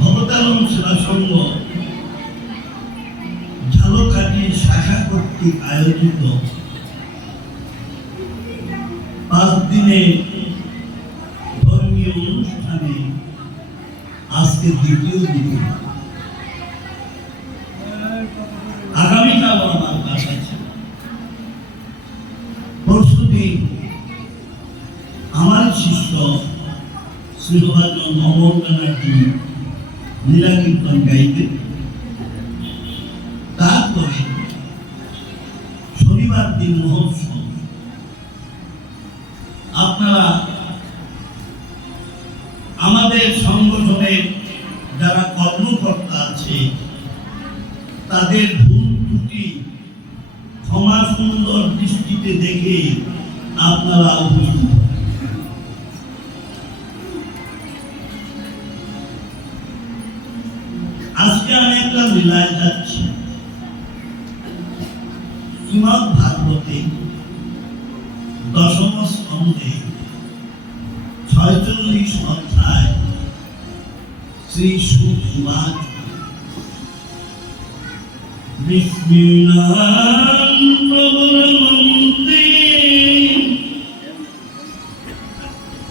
ভবতারণ সেবা সংঘ ঝালকাঠি শাখা কর্তৃক আয়োজিত 5 দিনের ধর্মীয় অনুষ্ঠানে আজকে দ্বিতীয় দিন। আগামীকাল আমার বাসা ছিল। পরশুদিন আমার শিষ্য শ্রীভাজন অমর ব্যানার্জি লীলা কীর্তন গাইবে। তারপরে শনিবার দিন মহোৎসব। আপনারা আমাদের সংগঠনের যারা কর্মকর্তা আছে তাদের ভুল ত্রুটি ক্ষমা সুন্দর দৃষ্টিতে দেখে আপনারা উপস্থিত। আজকে আমি একটা লীলায় যাচ্ছি। শ্রীমদ্ ভাগবতে 10ম স্কন্ধে 46 অধ্যায় শ্রী সুখবাদ বিষ্ণুনাম প্রবরমন্তে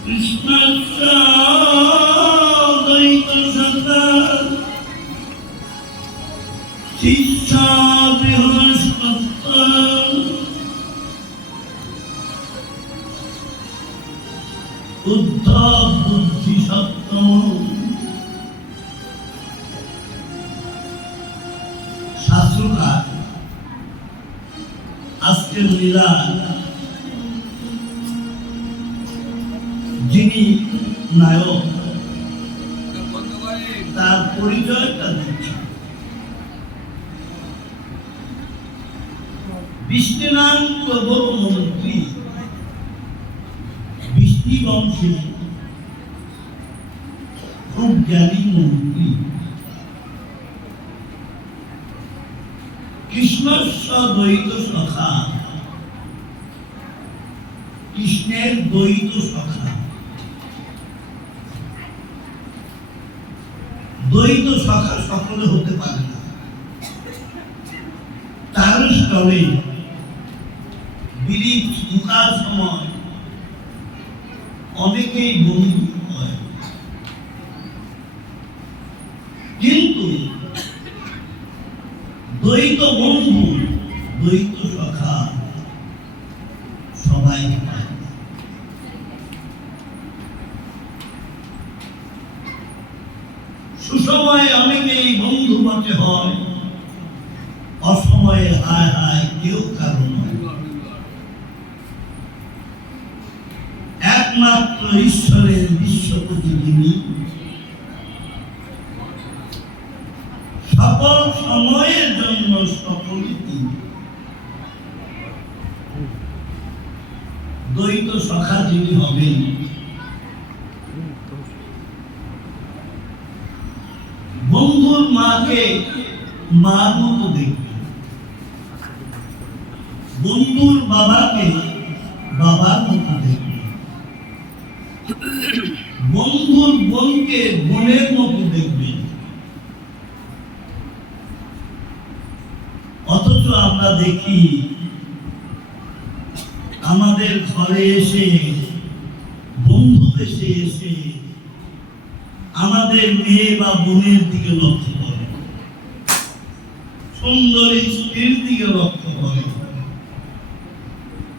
কৃষ্ণাদ্বৈত সখা শিষ্যা বৃহস্পত উদ্ধব বুদ্ধি সপ্তম শাস্ত্রকার আজকের লীলা যিনি নায়ক তার পরিচয়টা দিচ্ছেন। বিষ্ণুনাম প্রবর মন্ত্রী, বিষ্ণু বংশী খুব জ্ঞানী মন্ত্রী। কৃষ্ণস্ব দ্বৈত সখা, কৃষ্ণের দ্বৈত সখা। দ্বৈত সখা সকলে হতে পারে না। তার স্থলে বিড়ি ঢুকার সময় অনেকেই বন্ধু হয়, কিন্তু দ্বৈত বন্ধু দ্বৈত সখা সবাই পায়। সুসময়ে অনেকেই বন্ধু মতে হয়, অসময়ে হায় হায় কেউ কারণ। একমাত্র ঈশ্বরের বিশ্বপতি যিনি, সকল সময়ের জন্য সকলই তিনি। দ্বৈত সখা যিনি হবেন, বন্ধুর মাকে মার মতো দেখবেন, বন্ধুর বাবাকে বাবার মতো দেখবেন, বন্ধুর বোনকে বোনের মতো দেখবেন। অথচ আমরা দেখি আমাদের ঘরে এসে বন্ধু দেশে এসে আমাদের মেয়ে বা বোনের দিকে লক্ষ্য করে, সুন্দরী স্ত্রীর দিকে লক্ষ্য করে,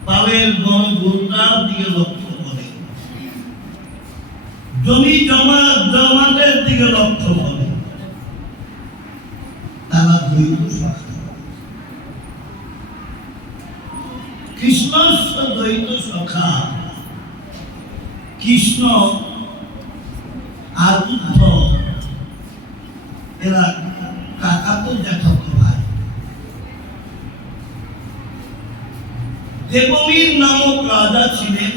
পালের বড় গোটার দিকে লক্ষ্য করে, জমি জমাতের দিকে লক্ষ্য করে। তারা দ্বৈত সখা। কৃষ্ণস্ব দ্বৈত সখা, কৃষ্ণ আর উদ্ধব এরা কাকাতো জ্যাঠাতো ভাই। দেবমীর নামক রাজা ছিলেন।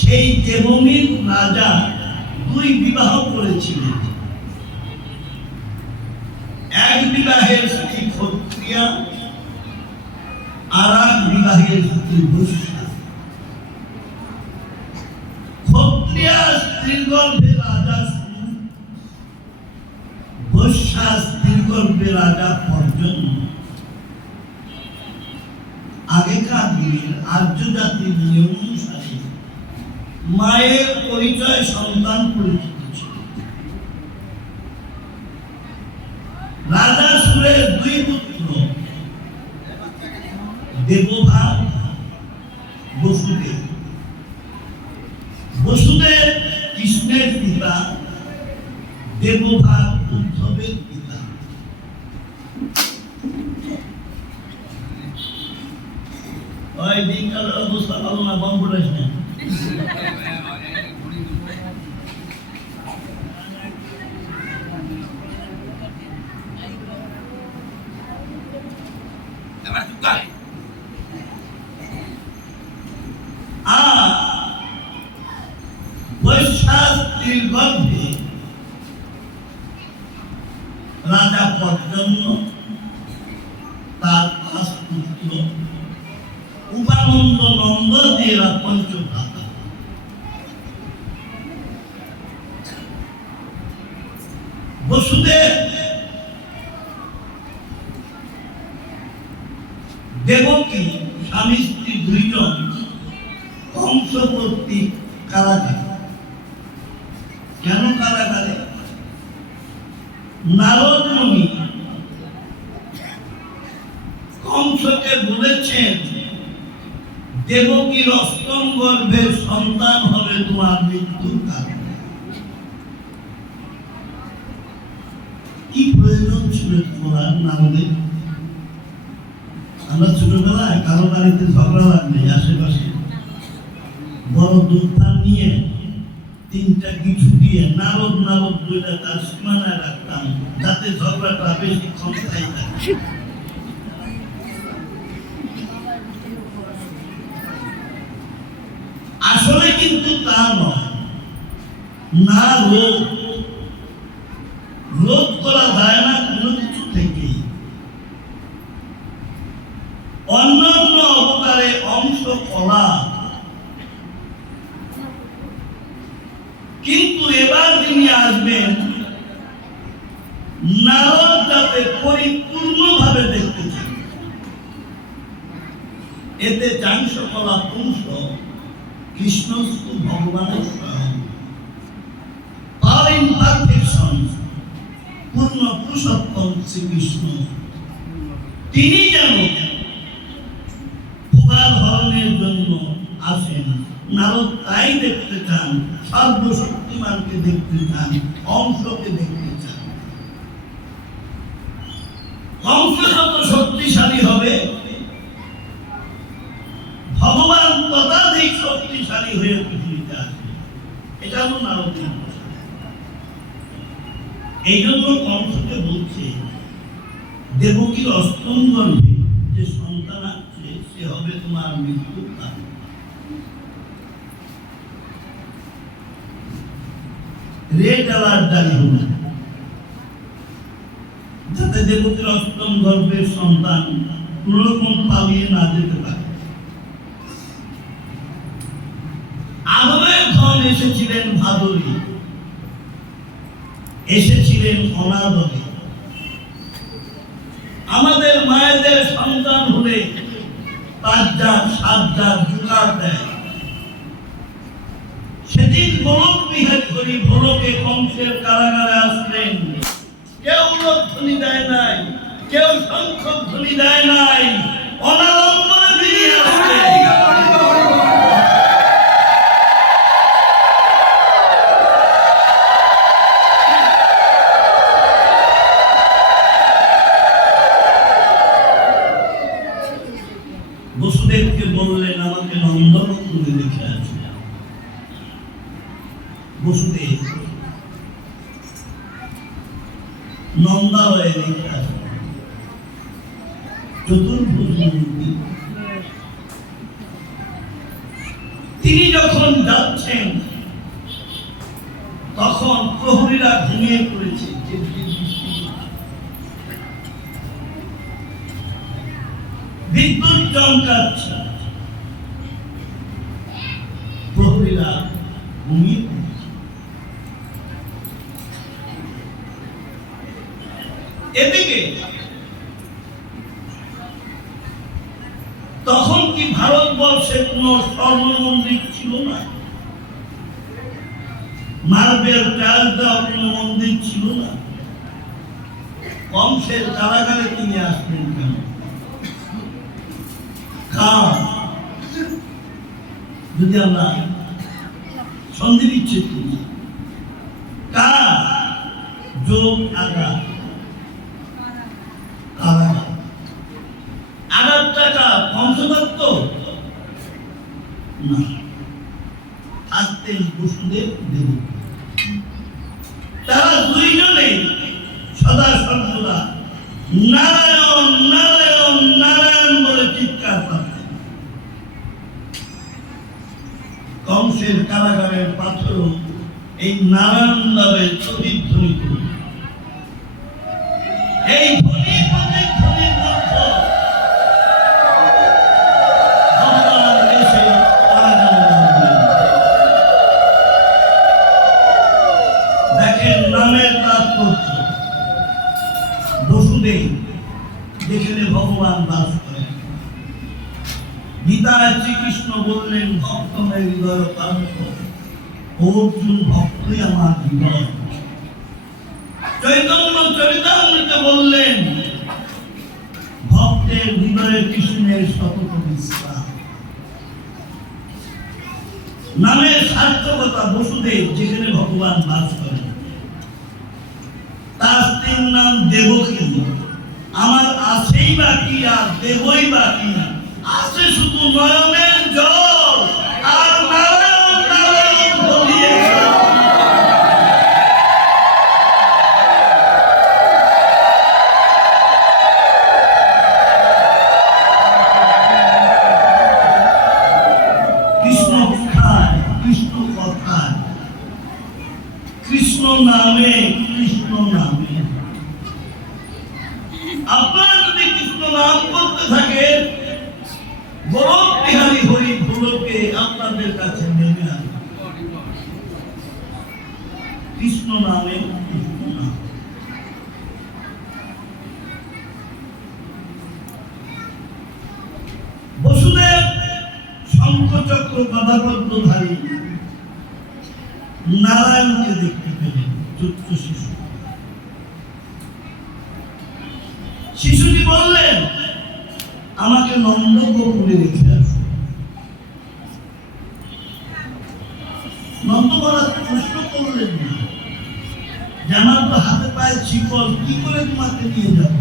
সেই দেবমীর রাজা 2 বিবাহ করেছিলেন। এক বিবাহের স্ত্রী ক্ষত্রিয়া, আর এক বিবাহের স্ত্রী বৈশ্যা, ক্ষত্রিয়া স্ত্রীর গর্ভে রাজা শুনু, বৈশ্যা স্ত্রীর গর্ভে রাজা পর্জন্য। আগেকার দিনের আর্য জাতির নিয়ম অনুসারে মায়ের পরিচয় সন্তান পরিচিত ছিল। রাজা সুরের দুই পুত্র দেবভাগ, বসুদেব। বসুদেব কৃষ্ণের পিতা, দেবভাগ উদ্ধবের পিতা। ওই দিনকালের অবস্থা ভালো না, বম পড়াইস না। বৈশাস্ত্রীর গর্ভে রাজা পর্জন্য, তার 5 পুত্র, উপানন্দ, নন্দ, এরা পঞ্চভ্রাতা। বসুদেব দেবকী স্বামী স্ত্রী দুইজন কংসবর্তী কারাগারে। কেন কারাগারে? নারদ মুনি কংসকে বলেছেন, দেবকীর অষ্টম গর্ভের সন্তান হবে তোমার মৃত্যুর কারণ। কি প্রয়োজন ছিল তোমার নারদের? আমরা ছোটবেলায় কারো বাড়িতে ঝগড়া লাগলে আশেপাশে বড় দুধপান নিয়ে 3টা কিছু দিয়ে নারদ নারদ বইটা তার সীমানায় রাখতাম, যাতে ঝগড়াটা বেশিক্ষণ স্থায়ী থাকে। আসলে কিন্তু তা নয়। না রোধ করা যায় না কোনো কিছু থেকেই। অন্যান্য অবতারে অংশ কলা, কিন্তু এবার তিনি আসবেন নারদ যাতে পরিপূর্ণভাবে দেখতে চান। এতে চাংশ কলা পুংস কৃষ্ণ ভগবানের স্বয়ং, পাওয়ার ইমপারফেকশন, পূর্ণ পুরুষোত্তম শ্রীকৃষ্ণ। তিনি যেন ধরনের জন্য আসেন। নারদ তাই দেখতে চান, সর্বশক্তিমানকে দেখতে চান, অংশকে দেখতে চান। অংশ যত শক্তিশালী হবে, ভগবান ততাধিক শক্তিশালী হয়ে পৃথিবীতে আসবে। এটা হলো নারদের। এই জন্য কংসকে বলছে, দেবকীর অষ্টম গর্ভে যে সন্তান আছে সে হবে তোমার মৃত্যুর কারণ। রেড অ্যালার্ট জারি হল, যাতে দেবকীর অষ্টম গর্ভের সন্তান কোনরকম পালিয়ে না যেতে পারে। আদমের ধন এসেছিলেন ভাদরে, এসেছিলেন অনাদরে। আমাদের মায়েদের সন্তান হলে 5 7 জোগাড় দেয়। সেদিন গোলক বিহার করি ভোলকে কংসের কারাগারে আসলেন। কেউ ধ্বনি দেয় নাই, কেউ শঙ্খ ধ্বনি দেয় নাই, অনালম্বনে বেরিয়ে আসলেন। বসুদেবকে বললেন, আমাকে নন্দনন্দনে লিখে আছে। বসুদেব নন্দালয়ে লিখে আছে। চতুর্ভুজ মূর্তি। তিনি যখন যাচ্ছেন তখন প্রহরীরা ঘুমিয়ে পড়েছে। বিদ্যুৎ বিদ্যুৎ চমকাচ্ছে, প্রহরীরা ঘুমিয়ে পড়েছে। এদিকে তখন কি ভারতবর্ষে কোন স্বর্ণ মন্দির ছিল না? মার্বেল টাইল দেওয়া কোন মন্দির ছিল না? কংসের কারাগারে তিনি আসলেন কেন? যদি আমরা সন্ধি বিচ্ছেদ করি, কার যোগ আঘাত, কারাগার আঘাতটা কংসদত্ত না, থাকতেন বসুদেব দেবকী। তারা দুইজনে সদা সর্বদা নারায়ণ নারায়ণ নারায়ণ বলে চিৎকার করতেন। কংসের কারাগারের পাথর এই নারায়ণ নামের প্রতিধ্বনি করল। এই ধ্বনি প্রতিধ্বনির মধ্যে ভগবান এসে দেখেন নামের তাৎপর্য। বসুদেব যেখানে ভগবান বাস করেন। গীতায় শ্রীকৃষ্ণ বললেন ভক্ত মে হৃদয় কান্ত, অর্জুন ভক্তই আমার হৃদয়। চৈতন্য চরিতামৃতে বললেন ভক্তের হৃদয়ে কৃষ্ণের সতত বিশ্রাম। নামের সার্থকতা। বসুদেব যেখানে ভগবান বাস করেন, তার স্ত্রীর নাম দেবকী। আমার আছেই বাকি আর দেবই বাকি, আছে শুধু নয়নের জল আর নারায়ণ নারায়ণ বলিয়ে। কৃষ্ণ কথায়, কৃষ্ণ কথায়, কৃষ্ণ নামে, কৃষ্ণ নামে। আপনারা যদি কৃষ্ণ নাম করতে থাকেন, গোলক বিহারী হরি গোলকে আপনাদের কাছে নেমে আসবে। কৃষ্ণ নামে, কৃষ্ণ নাম। বসুদেব শঙ্খচক্র গদাপদ্মধারী নারায়ণকে দেখতে পেলেন। ছোট্ট শিশু, শিশুটি বললেন আমাকে নন্দ গোকুলে রেখে আসো। নন্দ মহারাজ প্রশ্ন করলেন না যে আমার তো হাতে পায়ে শিকল, কি করে তোমাকে নিয়ে যাব?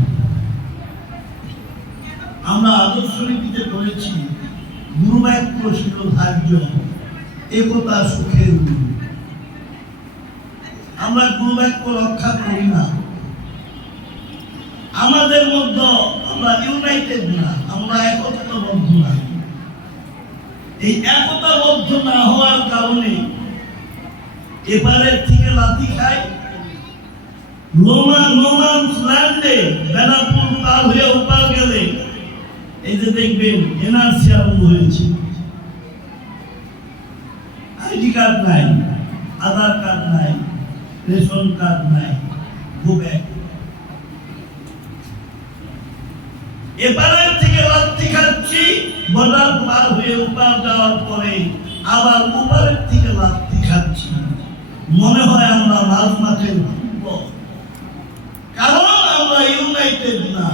আমরা আদর্শ নীতিতে পড়েছি গুরুবাক্য শিরোধার্য, একতা সুখের গুরু। আমরা গুরুবাক্য রক্ষা করি না। আমাদের মধ্যে আমরা ইউনাইটেড না, আমরা একতাবদ্ধ না। এই একতাবদ্ধ না হওয়ার কারণে এপারের থেকে লাথি খাই, নোমান্স ল্যান্ডে বেনাপুর পার হয়ে ওপার গেলে এই যে দেখবেন এনআরসি আরম্ভ হয়েছে। আইডি কার্ড নাই, আধার কার্ড নাই, রেশন কার্ড নাই, গো ব্যাক। এপারের থেকে লাথি খাচ্ছি, বর্ডার পার হয়ে ওপার যাওয়ার পরে আবার ওপারের থেকে লাথি খাচ্ছি। মনে হয় আমরা রাজমাঠের ফুটবল, কারণ আমরা ইউনাইটেড না।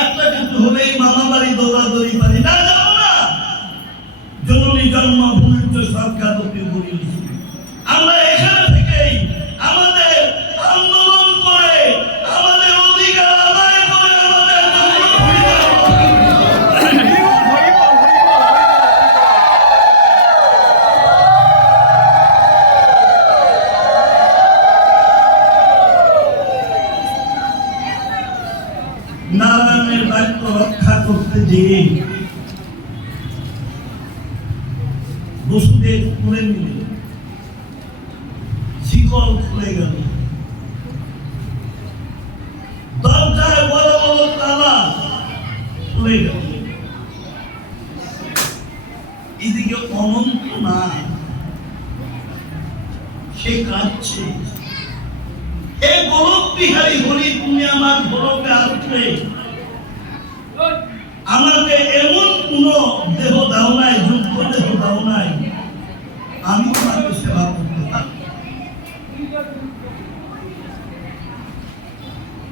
একটা কিছু হলেই মামা বাড়ি দৌড়াদৌড়ি পারি না, যাবো না। জননী জন্মভূমির সরকার বলিয়েছি আমরা এখানে থেকেই আমাদের আন্দোলন করে আমাদের অধিকার আদায় করে আমাদের নারায়ণের বাক্য রক্ষা করতে যেয়ে বসুদেব খুলে নিলেন, শিকল খুলে গেল, দরজায় বড় বড় তালা খুলে গেল। এদিকে অনন্ত না, সে কাঁদছে, হে গোলক বিহারী হরি, তুমি আমার গোলকে আসলে আমাকে এমন কোন দেহ দাও নাই, যোগ্য দেহ দাও নাই, আমি তোমাকে সেবা করতে পারি।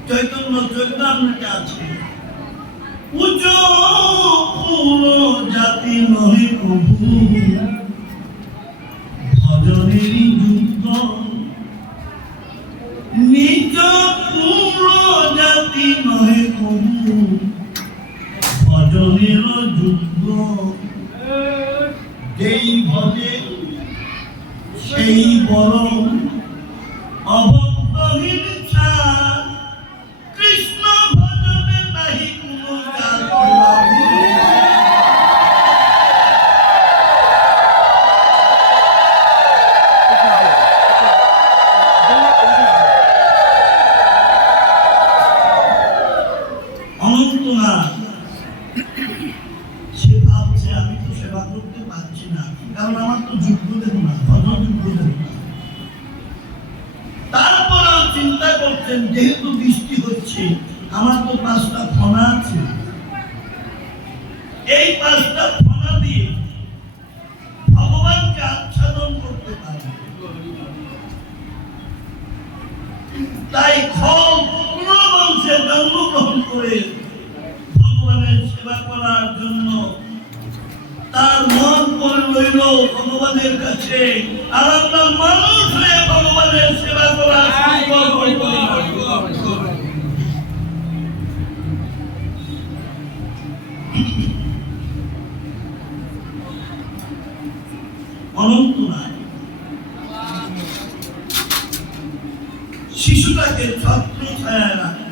চৈতন্য চৈতন্যকে আছে, উচ্চ কুল জাতি নহে প্রভু, ভজনেরই যুদ্ধ, নিজ কুল জাতি নহে প্রভু, ভজনের যুদ্ধ, যেই ভজে সেই বড়, অভক্তহীন কৃষ্ণ ভজনে নাহি কোনো জাতি। অনন্ত না, সে ভাবছে আমি তো সেবা করতে পারছি না, কারণ আমার তো যোগ্য দেব না, ভজন যোগ্য দেব না। তারপরেও চিন্তা করছেন, যেহেতু বৃষ্টি হচ্ছে, আমার তো 5টা ফনা আছে, এই 5টা ফনা দিয়ে ভগবানকে আচ্ছাদন করতে পারে। তাই খল বংশে জন্মগ্রহণ করে ভগবানের সেবা করার জন্য তার মন করে রইল ভগবানের কাছে, আর আমরা মানুষ হয়ে ভগবানের সেবা করার সংকল্প করি। অনন্ত না, শিশুটাকে ছত্র ছায়া রাখে।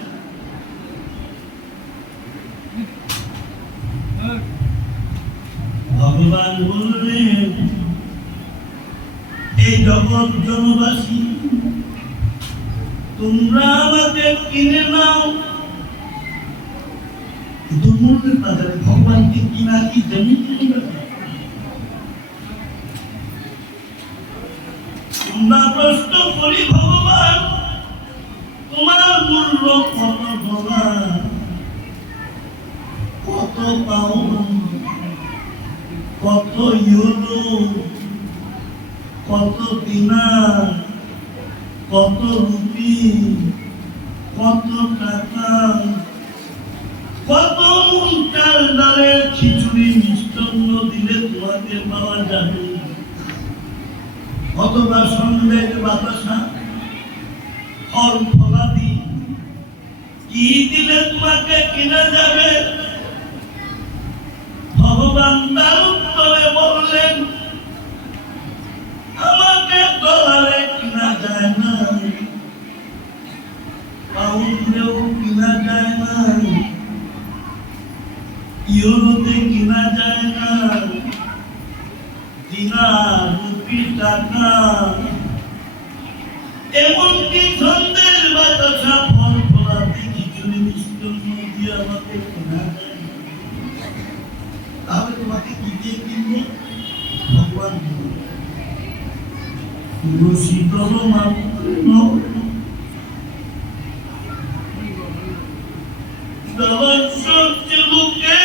ভগবান বললেন, এই জগৎ জনবাসী, তোমরা আমাকে কিনে নাও। দুর্মূল্যের বাজারে ভগবানকে কিনা কি জমি কিনবে? তোমরা প্রশ্ন করি, ভগবান তোমার মূল্য কত ডলার, কত পাউন্ড, কত ইউরো, কত দিনার, কত রুপি, কত টাকা, কত মন চাল ডালের খিচুড়ি মিষ্টান্ন দিলে তোমাকে পাওয়া যাবে, অথবা সন্দেহ বাতাসা, ফল ফলাদি কি দিলে তোমাকে কিনা যাবে? ভগবান তার উত্তরে বললেন, আমাকে ডলারে কিনা যায় না, পাউন্ডেও কিনা যায় না, ইউরোতে কিনা যায় না, দিনার, রুপি, টাকা, এমনকি সন্দেশ বাতাসা, ফল ফলাদি, খিচুড়ি মিষ্টান্ন দিয়ে আমাকে কেনা যায় না। তাহলে তোমাকে কি দিয়ে কিনবো? ভগবান শীতল মাত্র বুকে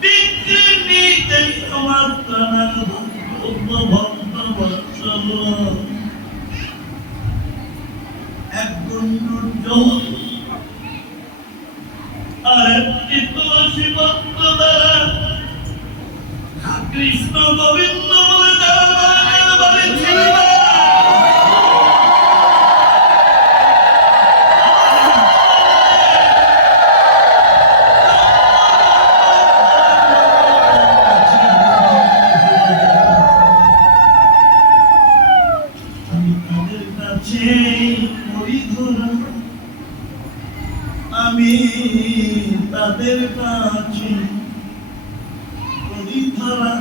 বিক্রি নিতে সমাপ্তানা ভক্ত বৎসল, এক বন্ধুর জল আর একটি তুলসী পত্র দ্বারা কৃষ্ণ গোবিন্দ বলে যারা বলেছিল, আমি তাদের কাছে ধরা,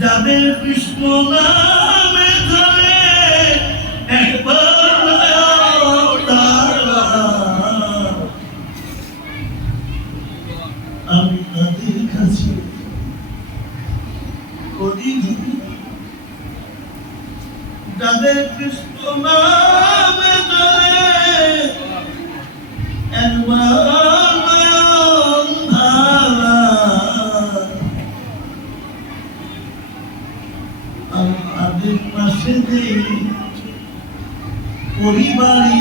যাদের কৃষ্ণ নামে ধরে একবার আমি তাদের কাছে করি যাদের কৃষ্ণ নামে চলে একবার নয়ন ধারা, আমি তাদের পাশে দেই পরিবারই।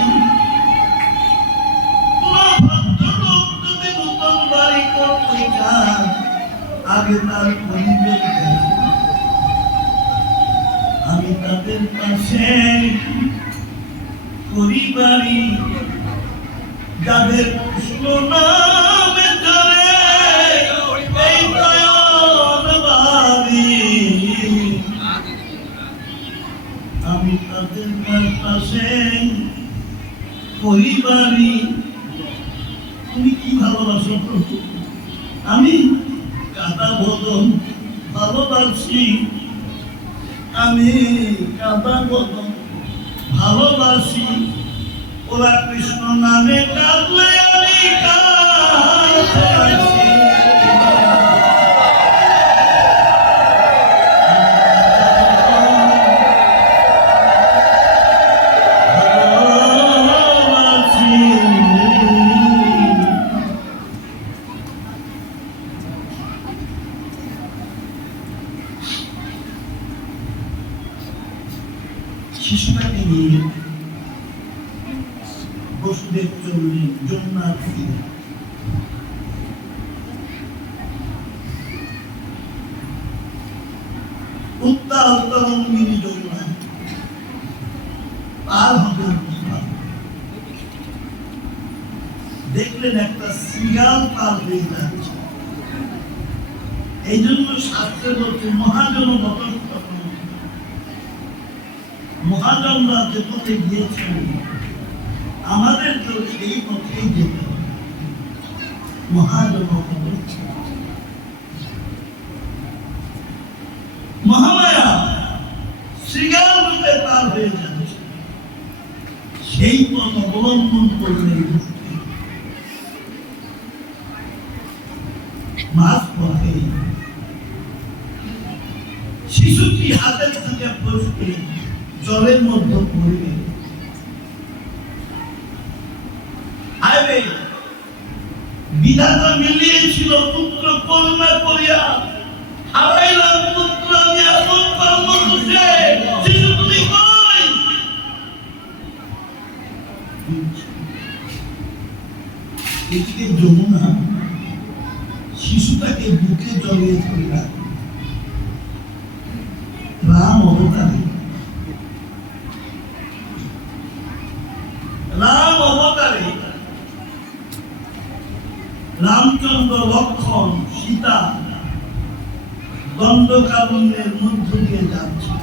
আগে তার পরিবেশ আমি তাদের পাশে পরিবারই যাদের কৃষ্ণ নামে চলে এই নয়নবাড়ি, আমি তাদের পাশে পরিবারই। তুমি কি ভালোবাসো প্রভু? আমি কাদা বদন ভালোবাসি, আমি কাদা বদন ভালোবাসি। ওরা কৃষ্ণ নামে কাঁদলে আমি কাঁদছি। শিশুটাকে নিয়ে বসুদেব চললেন যমুনার তীরে। উত্তাল তরঙ্গিনী যমুনা পার হবেন কিভাবে? দেখলেন একটা শ্রীগাল পার হয়ে যাচ্ছে। এই জন্য শাস্ত্রে বলছে মহাজন মহাজনরা যে পথে গিয়েছেন আমাদেরকেও সেই পথেই যেতে হবে। মহাজন মহামায়া শ্রীগাল রূপে পার হয়ে যাচ্ছে, সেই পথ অবলম্বন করলে মাঝ পথে শিশুটি হাতের থেকে বসে জলের মধ্যে পড়বে। বিধাতা মিলিয়েছিল পুত্র কন্যা করিয়া, হারাইলাম পুত্র আমি আপন কর্ম খুশে। শিশু তুমি কই? এদিকে যমুনা শিশুটাকে বুকে জড়িয়ে ধরে রাখে। রাম অবতারে রামচন্দ্র লক্ষণ সীতা দণ্ডকারণ্যের মধ্য দিয়ে যাচ্ছে।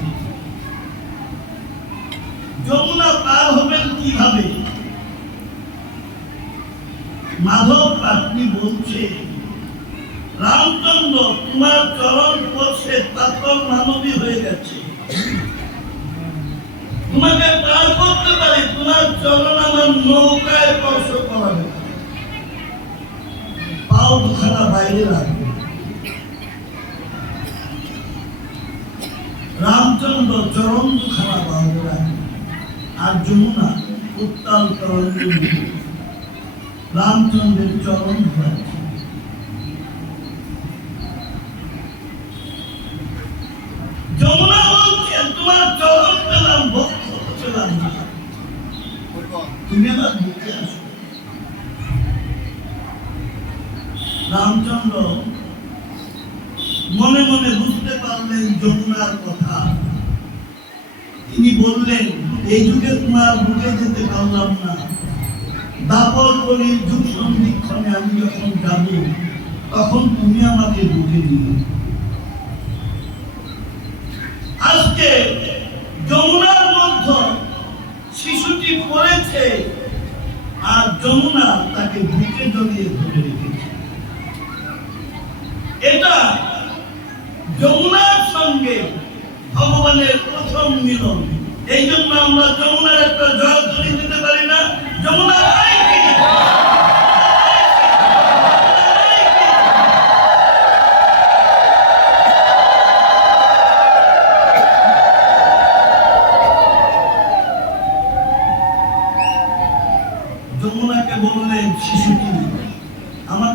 যমুনা পার হবেন কিভাবে? মাধব পাটনি বলছে রামচন্দ্র তোমার চরণ স্পর্শে তাৎপর মানবী হয়ে গেছে, তোমাকে পার করতে পারি, তোমার চরণ আমার নৌকায় স্পর্শ করাবে। পাও দুখানা বাইরে রাখবে। রামচন্দ্র চরণ দুখানা বাইরে রাখবে, আর যমুনা উত্তাল তরঙ্গে রামচন্দ্রের চরণ ধরাচ্ছে। যমুনা বলছেন তোমার চরণ পেলাম, ভক্ত পেলাম না, তুমি আমার বুকে আসো। রামচন্দ্র মনে মনে বুঝতে পারলেন যমুনার কথা। তিনি বললেন এই যুগে তোমার বুকে যেতে পারলাম না, দাপর কলির যুগ সন্ধিক্ষণে আমি যখন যাব তখন তুমি আমাকে বুকে দিও। আজকে যমুনার মধ্যে শিশুটি পড়েছে আর যমুনা তাকে বুকে জড়িয়ে ধরে রেখেছে। এটা যমুনার সঙ্গে ভগবানের প্রথম মিলন। এই জন্য আমরা যমুনার একটা জয়ধ্বনি দিতে পারি না? যমুনা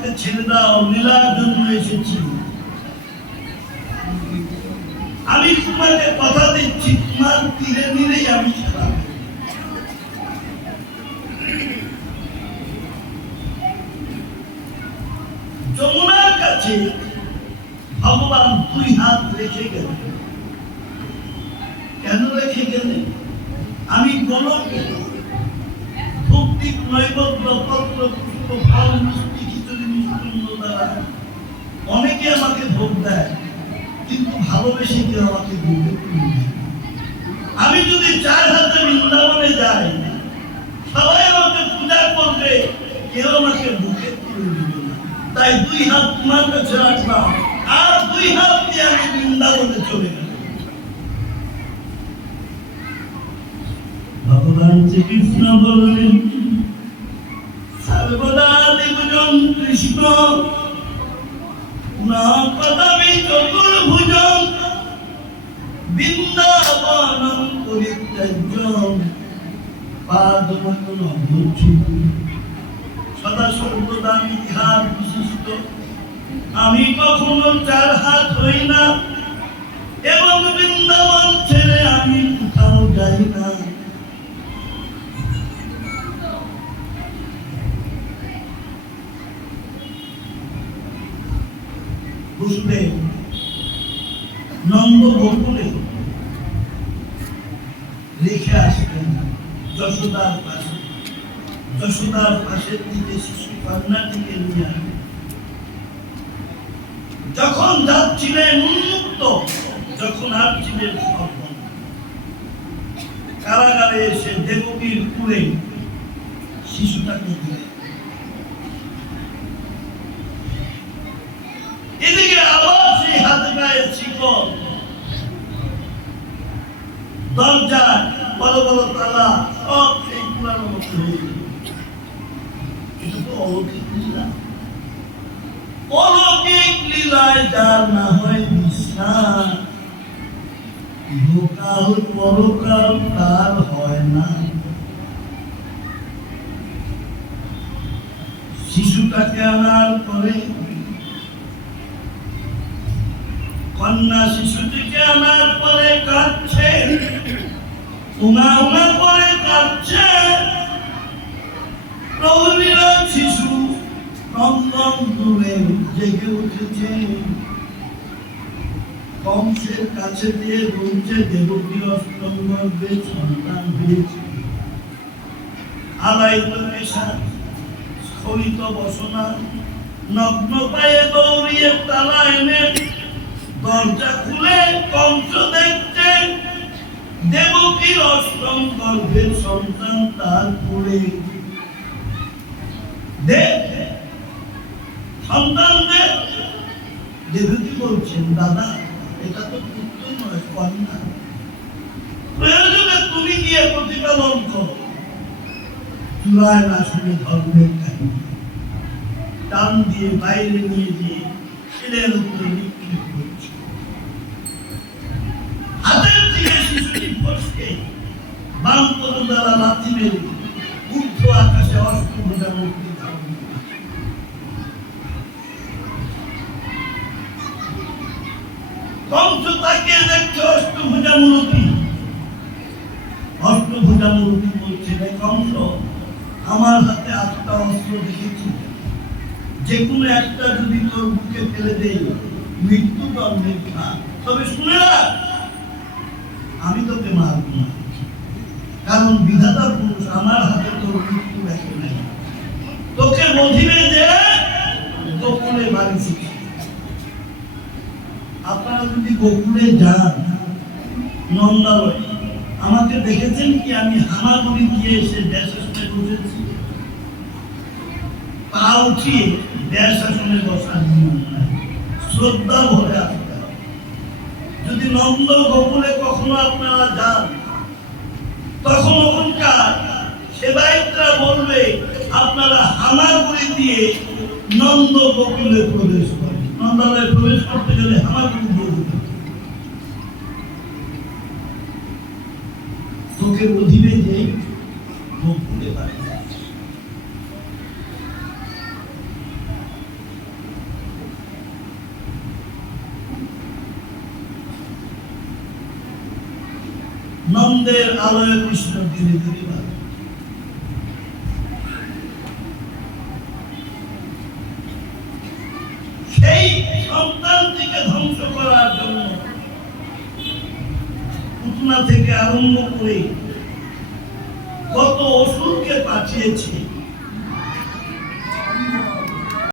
আমাকে ছেড়ে দাও, লীলার জন্য এসেছি। আমি তোমাকে কথা দিচ্ছি, তোমার তীরে নীরেই আমি খেলাম। যমুনার কাছে ভগবান দুই হাত রেখে গেলেন। কেন রেখে গেলেন? আমি গোলকে ভক্তি নৈবেদ্য পত্র পুষ্প ফল মিষ্টি খিচুড়ি মিষ্টান্ন দ্বারা অনেকে আমাকে ভোগ দেয়, কিন্তু ভালোবেসে কেউ আমাকে ভোগে তুলে দেয়। আমি যদি চার হাতে বৃন্দাবনে যাই, সবাই আমাকে পূজা করবে, কেউ আমাকে ভোগে তুলে দিবে না। তাই দুই হাত তোমার কাছে রাখলাম, আর দুই হাত দিয়ে আমি বৃন্দাবনে চলে গেলাম। ভগবান শ্রীকৃষ্ণ বললেন, সর্বদা দেবজন কৃষ্ণ না কদাপি চতুর্ভুজং বৃন্দাবনং পরিত্যাজ্যং পাদপদ্মং ভুজং। সদা সর্বদা আমি হাত বিশিষ্ট, আমি কখনো চার হাত হই না, এবং বৃন্দাবন ছেড়ে আমি কোথাও যাই না। বসুদেব নন্দ গোকুলে রেখে আসবেন যশোদার পাশে। যশোদার পাশের দিকে শিশু কন্যাটিকে নিয়ে আসবেন। যখন যাচ্ছিলেন উন্মুক্ত, যখন আসছিলেন সব কারাগারে এসে দেবকীর কুলে শিশুটাকে দিলেন। এদিকে আবার সেই হাতে গায়ে শিকল, দরজা বড় বড় তালা সব সেই পুরানো মতো হয়ে গেল। এটা তো অলৌকিক লীলা। অলৌকিক লীলায় যার না হয় বিশ্বাস, ইহকাল পরকাল তার হয় না। শিশুটাকে আনার পরে, কন্যা শিশুটিকে আনার পরে কাঁদছে, উনার পরে কাঁদছে। প্রভুর শিশু নন্দন দূরে জেগে উঠেছে। কংসের কাছে দিয়ে বলছে, দেবকী অষ্টম গর্ভে সন্তান হয়েছে। আলাইত পেশা, স্খলিত বসনা, নগ্ন পায়ে দৌড়িয়ে তালা এনে দরজা খুলে কংস দেখছে দেবকীর অষ্টম গর্ভের সন্তান তার পড়ে। সন্তান দেবকী বলছেন, দাদা এটা তো পুত্র নয়, কন্যা। প্রয়োজনে তুমি গিয়ে প্রতিপালন করো। চূড়ায় না শুনে ধর্মের কাহিনী টান দিয়ে বাইরে নিয়ে গিয়ে ছেলের উপরে নিক্ষেপ করছে। হাতের দিকে শিশুটি ফসকে বাম তরু দ্বারা লাথি মেরে ঊর্ধ্ব আকাশে অষ্টভুজা মূর্তি ধারণ করে। কংস তাকে দেখছে অষ্টভুজা মূর্তি। অষ্টভুজা মূর্তি বলছে, কংস আমার হাতে 8টা অস্ত্র দেখেছি, যে কোনো একটা যদি তোর বুকে ফেলে দেই মৃত্যুদণ্ডের না। তবে শুনে রাখ, আমি তোকে মারব না, কারণ বিধাতা পুরুষ আমার হাতে তোর মৃত্যু রেখে নেই। তোকে মধিবে যে গোকুলে বাড়ি শিখে। আপনারা যদি গোকুলে যান, নন্দালয়, আমাকে দেখেছেন কি আমি হামাগুড়ি দিয়ে এসে ব্যাসাসনে বসেছি? পা উঠিয়ে ব্যাসাসনে বসার নিয়ম নাই, শ্রদ্ধা ভরে আসতে হবে। যদি নন্দ গোকুলে কখনো আপনারা যান, তখন ওখানকার সেবায়তরা বলবে আপনারা হামাগুড়ি দিয়ে নন্দ গোকুলে প্রবেশ করেন। নন্দালয়ে প্রবেশ করতে গেলে হামাগুড়ি দিয়ে দিতে হবে। তোকে বুঝিবে যে গোকুলে বাড়ি। নন্দের আলোয় কৃষ্ণ ধীরে ধীরে বাড়ে। সেই সন্তানটিকে ধ্বংস করার জন্য পুতনা থেকে আরম্ভ করে কত অসুরকে পাঠিয়েছে।